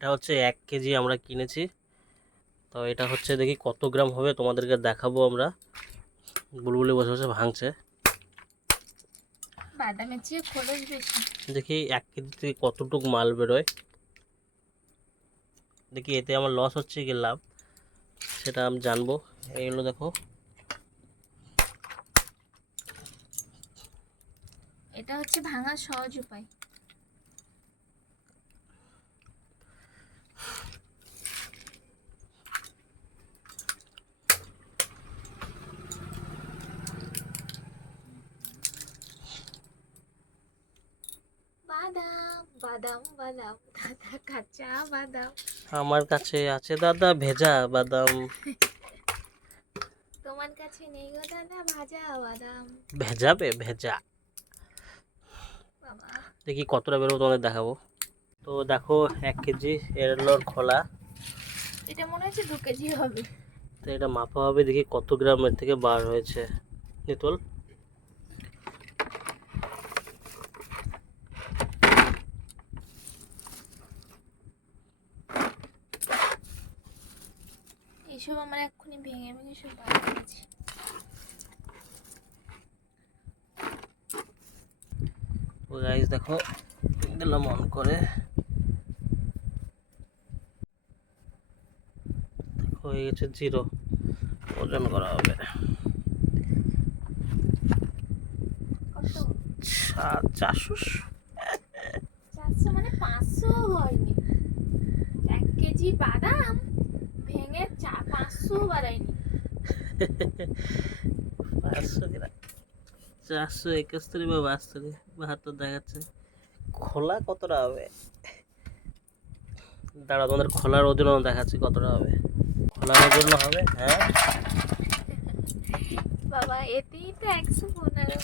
এটা হচ্ছে 1 কেজি আমরা কিনেছি। তো এটা হচ্ছে দেখি কত গ্রাম হবে তোমাদেরকে দেখাবো আমরা। বুলবুলি বসে বসে ভাঙছে। বাদামের চেয়ে খোলস বেশি। দেখি 1 কেজি থেকে কতটুক মাল বেরোয়। দেখি এতে আমার লস হচ্ছে কি লাভ সেটা আমি জানবো। এইগুলো দেখো, এটা হচ্ছে ভাঙার সহজ উপায়। বাদাম বাদাম বাদাম দাদা কাঁচা বাদাম। আমার কাছে আছে দাদা ভেজা বাদাম। তোমার কাছে নেই গো দাদা ভাজা বাদাম। ভেজাবে ভেজা। বাবা, দেখি কতটা বেরোবো তোমাদের দেখাবো। তো দেখো 1 কেজি এরলোর খোলা। এটা মনে হচ্ছে 2 কেজি হবে। তো এটা মাপা হবে, দেখি কত গ্রাম এর থেকে বার হয়েছে। নিতল এইসব আমার এক্ষুনি ভেঙে ভেঙে সব বার করেছি। তো গাইস দেখো, দিলাম অন করে। হয়ে গেছে 0। ওজন করা হবে কত? 400। 400 মানে 500 হয়নি। 1 কেজি বাদাম ভেঙে 500 বাড়ায়নি। 500 গ্রাম, 471 বা 72 72 দেখাচ্ছে। খোলা কতটা হবে দাঁড়া, তোমাদের খোলার ওজন দেখাচ্ছে কতটা হবে। খোলার ওজন হবে, হ্যাঁ বাবা এতেই তো 115।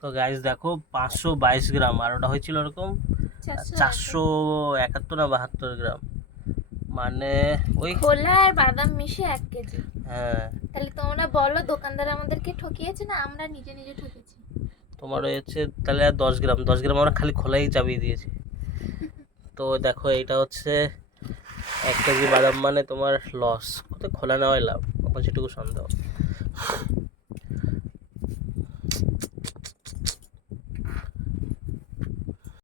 তো গাইস দেখো 522 গ্রাম, আর ওটা হয়েছিল এরকম 471 না 72 গ্রাম, মানে ওই খোলা আর বাদাম মিশে 1 কেজি। হ্যাঁ। তাহলে তোমরা বলো দোকানদার আমাদেরকে ঠকিয়েছে না আমরা নিজে নিজে ঠকেছি? তোমার হচ্ছে তাহলে আর 10 গ্রাম, 10 গ্রাম আমরা খালি খোলাই চাপিয়ে দিয়েছি। তো দেখো এইটা হচ্ছে 1 কেজি বাদাম, মানে তোমার লস, কোথায় খোলা নেওয়াই লাভ, আমার যেটুকু সন্দেহ।